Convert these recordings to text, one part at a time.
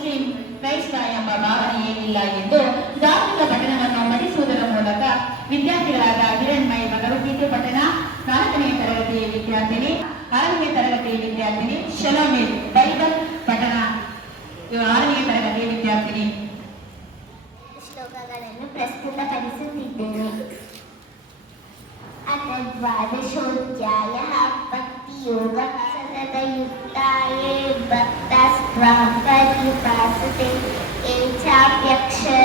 Muslim ಕ್ರೈಸ್ತ ಎಂಬ ಭಾವನೆ ಏನಿಲ್ಲ ಎಂದು ಧಾರ್ಮಿಕ ಪಠಣವನ್ನು ಪಠಿಸುವುದರ ಮೂಲಕ ವಿದ್ಯಾರ್ಥಿಗಳಾದ ಹಿರಣ್ಮಯಿ ಭಗವದ್ಗೀತೆ ಪಠಣ, ನಾಲ್ಕನೇ ತರಗತಿಯ ವಿದ್ಯಾರ್ಥಿನಿ, ಆರನೇ ತರಗತಿಯ ವಿದ್ಯಾರ್ಥಿನಿ ಶಲೋಮಿ ಬೈಬಲ್ ಪಠಣ ಆರನೇ ತರಗತಿಯ ವಿದ್ಯಾರ್ಥಿನಿ. ಶ್ಲೋಕಗಳನ್ನು ಪ್ರಸ್ತುತಪಡಿಸುತ್ತಿದ್ದೇನೆ. ಅಥ ದ್ವಾದಶೋಧ್ಯಾಯ ಭಕ್ತಿಯೋಗ परि उपासते ये चाप्यक्षरमव्यक्तं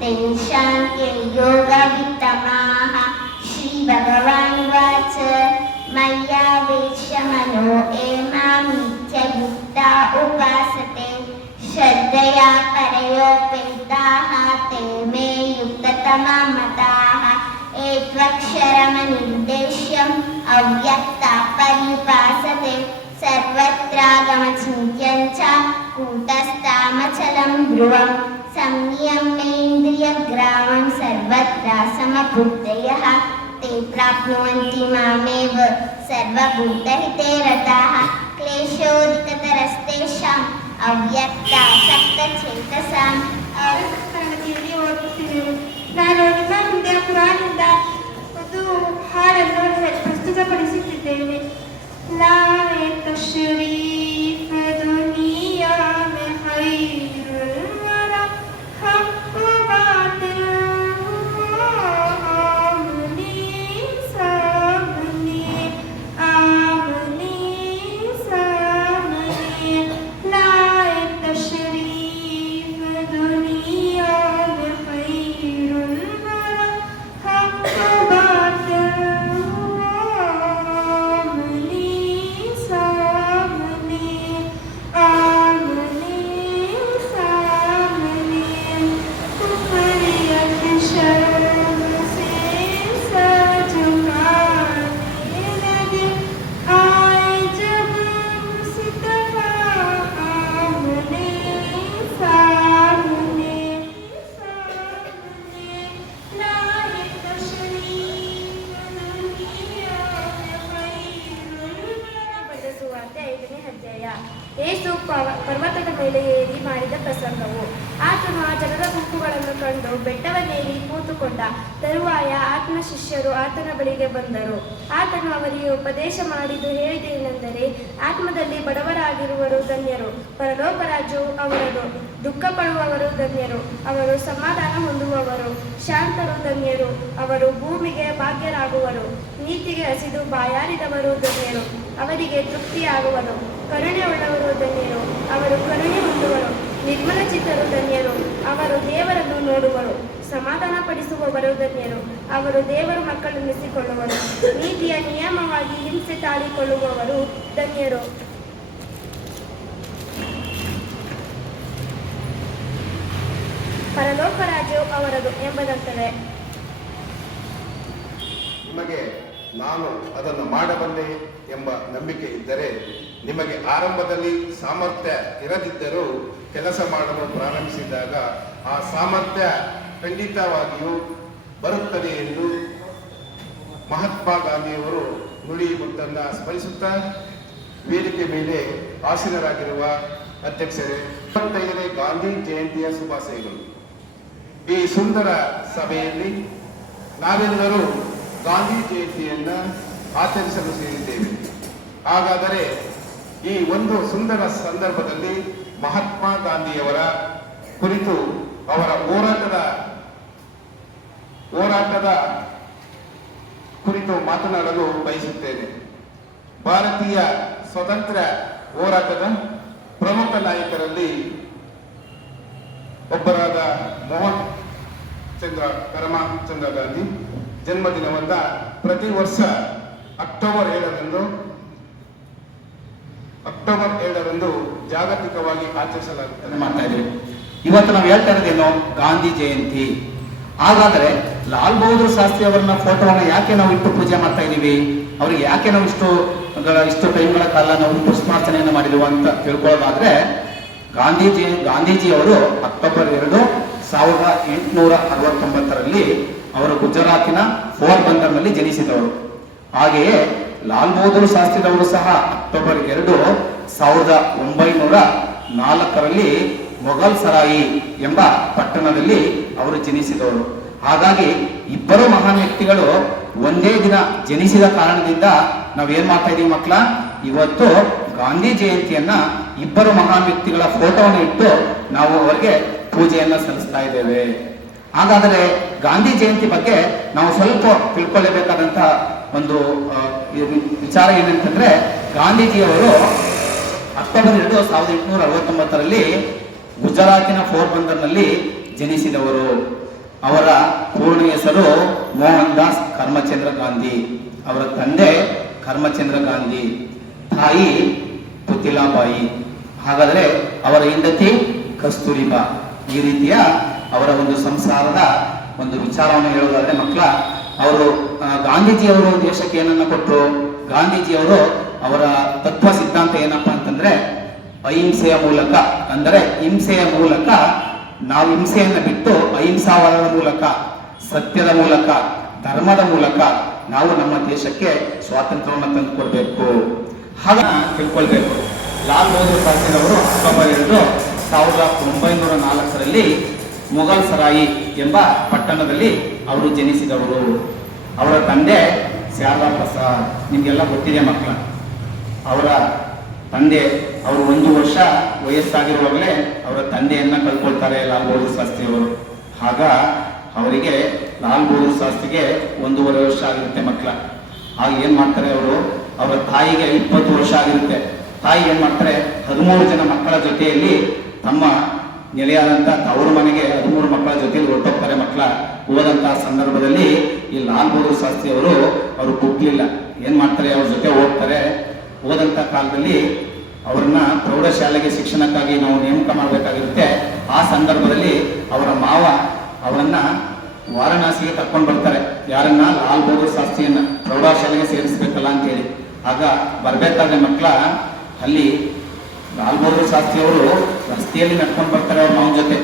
तेषां ये योगवितमाः श्रीभगवान् मया देशमनो एमामि उपासते श्रद्धया परयपेताः ते मे युक्ततमा मताः अव्यक्ता परिपासते सर्वत्रागमचिन्त्यं च कूटस्थामचलं ध्रुवम् संयमेन्द्रियग्रामं सर्वत्र समबुद्धयः ते प्राप्नुवन्ति मामेव सर्वभूतहिते रताः क्लेशोदिततरस्तेषाम् ಅವ್ಯಕ್ತಾಸಕ್ತಚೇತಸಾಂ ತರಗತಿಯಲ್ಲಿ ಓದುತ್ತಿರುವೆ ನಾನು ನಿಮ್ಮ ಮುಂದೆ ಕುರಾನಿಂದ ಒಂದು ಹಾಡನ್ನು ಹೆ- ಪ್ರಸ್ತುತಪಡಿಸುತ್ತಿದ್ದೇನೆ la et ಪ್ರಸಂಗವು. ಆತನು ಆ ಜನರ ಗುಂಪುಗಳನ್ನು ಕಂಡು ಬೆಟ್ಟವನ್ನೇರಿ ಕೂತುಕೊಂಡ ತರುವಾಯ ಆತನ ಶಿಷ್ಯರು ಆತನ ಬಳಿಗೆ ಬಂದರು. ಆತನು ಅವರಿಗೆ ಉಪದೇಶ ಮಾಡಿದ್ದು ಹೇಳಿದೇನೆಂದರೆ ಆತ್ಮದಲ್ಲಿ ಬಡವರಾಗಿರುವರು ಧನ್ಯರು, ಪರಲೋಕ ರಾಜ್ಯವು ಅವರದು ದುಃಖ ಪಡುವವರು ಧನ್ಯರು, ಅವರು ಸಮಾಧಾನ ಹೊಂದುವವರು, ಶಾಂತರು ಧನ್ಯರು, ಅವರು ಭೂಮಿಗೆ ಭಾಗ್ಯರಾಗುವರು, ನೀತಿಗೆ ಹಸಿದು ಬಾಯಾರಿದವರು ಧನ್ಯರು, ಅವರಿಗೆ ತೃಪ್ತಿಯಾಗುವರು ಕರುಣೆ ಉಳ್ಳವರು ಧನ್ಯರು, ಅವರು ಕರುಣೆ ಹೊಂದುವರು. ನಿರ್ಮಲ ಚಿತ್ತರು ಧನ್ಯರು ಅವರು ದೇವರನ್ನು ನೋಡುವರು ಸಮಾಧಾನ ಪಡಿಸುವವರು ಧನ್ಯರು. ಅವರು ದೇವರ ಮಕ್ಕಳೆನಿಸಿಕೊಳ್ಳುವರು ನೀತಿಯ ನಿಯಮವಾಗಿ ಹಿಂಸೆ ತಾಳಿಕೊಳ್ಳುವವರು ಧನ್ಯರು. ಪರಲೋಕ ರಾಜ್ಯವು ಅವರದು ಎಂಬುದಂತದೆ ನಿಮಗೆ ನಾನು ಅದನ್ನು ಮಾಡಬಲ್ಲೆ ಎಂಬ ನಂಬಿಕೆ ಇದ್ದರೆ, ನಿಮಗೆ ಆರಂಭದಲ್ಲಿ ಸಾಮರ್ಥ್ಯ ಇರದಿದ್ದರೂ ಕೆಲಸ ಮಾಡಲು ಪ್ರಾರಂಭಿಸಿದಾಗ ಆ ಸಾಮರ್ಥ್ಯ ಖಂಡಿತವಾಗಿಯೂ ಬರುತ್ತದೆ ಎಂದು ಮಹಾತ್ಮ ಗಾಂಧಿಯವರು ನುಡಿಯುವುದನ್ನು ಸ್ಮರಿಸುತ್ತಾ ವೇದಿಕೆ ಮೇಲೆ ಆಸೀನರಾಗಿರುವ ಅಧ್ಯಕ್ಷರೇ, ಇಪ್ಪತ್ತೈದನೇ ಗಾಂಧಿ ಜಯಂತಿಯ ಶುಭಾಶಯಗಳು. ಈ ಸುಂದರ ಸಭೆಯಲ್ಲಿ ನಾವೆಲ್ಲರೂ ಗಾಂಧಿ ಜಯಂತಿಯನ್ನು ಆಚರಿಸಲು ಸೇರಿದ್ದೇವೆ. ಹಾಗಾದರೆ ಈ ಒಂದು ಸುಂದರ ಸಂದರ್ಭದಲ್ಲಿ ಮಹಾತ್ಮ ಗಾಂಧಿಯವರ ಕುರಿತು ಅವರ ಹೋರಾಟದ ಹೋರಾಟದ ಕುರಿತು ಮಾತನಾಡಲು ಬಯಸುತ್ತೇನೆ. ಭಾರತೀಯ ಸ್ವತಂತ್ರ ಹೋರಾಟದ ಪ್ರಮುಖ ನಾಯಕರಲ್ಲಿ ಒಬ್ಬರಾದ ಮೋಹನ್ ಚಂದ್ರ, ಪರಮಚಂದ್ರ ಗಾಂಧಿ ಜನ್ಮದಿನವನ್ನ ಪ್ರತಿ ವರ್ಷ ಅಕ್ಟೋಬರ್ ಏಳರಂದು ಅಕ್ಟೋಬರ್ ಏಳರಂದು ಜಾಗತಿಕವಾಗಿ ಆಚರಿಸಲಾಗುತ್ತದೆ. ಮಾಡ್ತಾ ಇದ್ದೀವಿ. ಇವತ್ತು ನಾವು ಹೇಳ್ತಾ ಇರೋದೇನು ಗಾಂಧಿ ಜಯಂತಿ. ಹಾಗಾದ್ರೆ ಲಾಲ್ ಬಹದ್ದೂರ್ ಶಾಸ್ತ್ರಿ ಅವರನ್ನ ಫೋಟೋವನ್ನ ಯಾಕೆ ನಾವು ಇಟ್ಟು ಪೂಜೆ ಮಾಡ್ತಾ ಇದ್ದೀವಿ? ಅವ್ರಿಗೆ ಯಾಕೆ ನಾವು ಇಷ್ಟು ಇಷ್ಟು ಟೈಮ್ಗಳ ಕಾಲ ನಾವು ಪುಷ್ಪಾರ್ಚನೆಯನ್ನು ಮಾಡಿದೀವಿ ಅಂತ ತಿಳ್ಕೊಳ್ಳೋದಾದ್ರೆ ಗಾಂಧೀಜಿ ಗಾಂಧೀಜಿ ಅವರು ಅಕ್ಟೋಬರ್ ಎರಡು ಸಾವಿರದ ಎಂಟುನೂರ ಅರವತ್ತೊಂಬತ್ತರಲ್ಲಿ ಅವರು ಗುಜರಾತಿನ ಪೋರ್ಬಂದರ್ನಲ್ಲಿ ಜನಿಸಿದವರು. ಹಾಗೆಯೇ ಲಾಲ್ ಬಹದ್ದೂರ್ ಶಾಸ್ತ್ರಿದವರು ಸಹ ಅಕ್ಟೋಬರ್ ಎರಡು ಸಾವಿರದ ಒಂಬೈನೂರ ನಾಲ್ಕರಲ್ಲಿ ಮೊಘಲ್ ಸರಾಯಿ ಎಂಬ ಪಟ್ಟಣದಲ್ಲಿ ಅವರು ಜನಿಸಿದವರು. ಹಾಗಾಗಿ ಇಬ್ಬರು ಮಹಾನ್ ವ್ಯಕ್ತಿಗಳು ಒಂದೇ ದಿನ ಜನಿಸಿದ ಕಾರಣದಿಂದ ನಾವೇನ್ ಮಾಡ್ತಾ ಇದೀವಿ ಮಕ್ಕಳ? ಇವತ್ತು ಗಾಂಧಿ ಜಯಂತಿಯನ್ನ ಇಬ್ಬರು ಮಹಾನ್ ವ್ಯಕ್ತಿಗಳ ಫೋಟೋವನ್ನು ಇಟ್ಟು ನಾವು ಅವರಿಗೆ ಪೂಜೆಯನ್ನ ಸಲ್ಲಿಸ್ತಾ ಇದ್ದೇವೆ. ಹಾಗಾದರೆ ಗಾಂಧಿ ಜಯಂತಿ ಬಗ್ಗೆ ನಾವು ಸ್ವಲ್ಪ ತಿಳ್ಕೊಳ್ಳೇಬೇಕಾದಂತಹ ಒಂದು ವಿಚಾರ ಏನಂತಂದ್ರೆ ಗಾಂಧೀಜಿಯವರು ಅಕ್ಟೋಬರ್ ಎರಡು ಸಾವಿರದ ಎಂಟುನೂರ ಅರವತ್ತೊಂಬತ್ತರಲ್ಲಿ ಗುಜರಾತಿನ ಪೋರ್ಬಂದರ್ನಲ್ಲಿ ಜನಿಸಿದವರು. ಅವರ ಪೂರ್ಣ ಹೆಸರು ಮೋಹನ್ ದಾಸ್ ಕರ್ಮಚಂದ್ರ ಗಾಂಧಿ. ಅವರ ತಂದೆ ಕರ್ಮಚಂದ್ರ ಗಾಂಧಿ. ತಾಯಿ ಪುತಿಲಾಬಾಯಿ. ಹಾಗಾದರೆ ಅವರ ಹೆಂಡತಿ ಕಸ್ತೂರಿಬಾ. ಈ ರೀತಿಯ ಅವರ ಒಂದು ಸಂಸಾರದ ಒಂದು ವಿಚಾರವನ್ನು ಹೇಳೋದಾದ್ರೆ ಮಕ್ಕಳ, ಅವರು ಗಾಂಧೀಜಿಯವರು ದೇಶಕ್ಕೆ ಏನನ್ನ ಕೊಟ್ಟರು? ಗಾಂಧೀಜಿಯವರು ಅವರ ತತ್ವ ಸಿದ್ಧಾಂತ ಏನಪ್ಪ ಅಂತಂದ್ರೆ ಅಹಿಂಸೆಯ ಮೂಲಕ, ಅಂದರೆ ಹಿಂಸೆಯ ಮೂಲಕ, ನಾವು ಹಿಂಸೆಯನ್ನು ಬಿಟ್ಟು ಅಹಿಂಸಾವಾದದ ಮೂಲಕ, ಸತ್ಯದ ಮೂಲಕ, ಧರ್ಮದ ಮೂಲಕ ನಾವು ನಮ್ಮ ದೇಶಕ್ಕೆ ಸ್ವಾತಂತ್ರ್ಯವನ್ನು ತಂದುಕೊಡ್ಬೇಕು ಹಾಗ ತಿಳ್ಕೊಳ್ಬೇಕು. ಲಾಲ್ ಬಹದ್ದೂರ್ ಶಾಸ್ತ್ರಿಯವರು ಅಕ್ಟೋಬರ್ ಎರಡು ಸಾವಿರದ ಒಂಬೈನೂರ ನಾಲ್ಕರಲ್ಲಿ ಮೊಘಲ್ ಸರಾಯಿ ಎಂಬ ಪಟ್ಟಣದಲ್ಲಿ ಅವರು ಜನಿಸಿದವರು. ಅವರ ತಂದೆ ಶಾರದಾ ಪ್ರಸಾದ್. ನಿಮಗೆಲ್ಲ ಗೊತ್ತಿದೆ ಮಕ್ಕಳ? ಅವರ ತಂದೆ, ಅವರು ಒಂದು ವರ್ಷ ವಯಸ್ಸಾಗಿರುವಾಗಲೇ ಅವರ ತಂದೆಯನ್ನ ಕಳ್ಕೊಳ್ತಾರೆ ಲಾಲ್ ಬಹದ್ದೂರ್ ಶಾಸ್ತ್ರಿಯವರು. ಆಗ ಅವರಿಗೆ ಲಾಲ್ ಬಹದ್ದೂರ್ ಶಾಸ್ತ್ರಿಗೆ ಒಂದೂವರೆ ವರ್ಷ ಆಗಿರುತ್ತೆ ಮಕ್ಕಳ. ಆಗ ಏನ್ ಮಾಡ್ತಾರೆ ಅವರು? ಅವರ ತಾಯಿಗೆ ಇಪ್ಪತ್ತು ವರ್ಷ ಆಗಿರುತ್ತೆ. ತಾಯಿ ಏನ್ ಮಾಡ್ತಾರೆ? ಹದಿಮೂರು ಜನ ಮಕ್ಕಳ ಜೊತೆಯಲ್ಲಿ ತಮ್ಮ ನೆಲೆಯಾದಂತ ತವರು ಮನೆಗೆ ಹದಿಮೂರು ಮಕ್ಕಳ ಜೊತೆಯಲ್ಲಿ ಹೊರಟೋಗ್ತಾರೆ ಮಕ್ಕಳ. ಹೋದಂತಹ ಸಂದರ್ಭದಲ್ಲಿ ಈ ಲಾಲ್ ಬಹದ್ದೂರ್ ಶಾಸ್ತ್ರಿ ಅವರು ಅವರು ಕುಗ್ಲಿಲ್ಲ. ಏನ್ ಮಾಡ್ತಾರೆ? ಅವ್ರ ಜೊತೆ ಹೋಗ್ತಾರೆ. ಹೋದಂತ ಕಾಲದಲ್ಲಿ ಅವ್ರನ್ನ ಪ್ರೌಢಶಾಲೆಗೆ ಶಿಕ್ಷಣಕ್ಕಾಗಿ ನಾವು ನೇಮಕ ಮಾಡಬೇಕಾಗಿರುತ್ತೆ. ಆ ಸಂದರ್ಭದಲ್ಲಿ ಅವರ ಮಾವ ಅವರನ್ನ ವಾರಣಾಸಿಗೆ ಕರ್ಕೊಂಡು ಬರ್ತಾರೆ. ಯಾರನ್ನ ಲಾಲ್ ಬಹದ್ದೂರ್ ಶಾಸ್ತ್ರಿಯನ್ನ ಪ್ರೌಢಶಾಲೆಗೆ ಸೇರಿಸ್ಬೇಕಲ್ಲ ಅಂತ ಹೇಳಿ ಆಗ ಬರಬೇಕಾದ ಮಕ್ಕಳ ಅಲ್ಲಿ ಲಾಲ್ ಬಹದ್ದೂರ್ ಶಾಸ್ತ್ರಿ ಅವರು ರಸ್ತೆಯಲ್ಲಿ ನಡ್ಕೊಂಡು ಬರ್ತಾರೆ ಅವ್ರ ಮಾವನ ಜೊತೆ.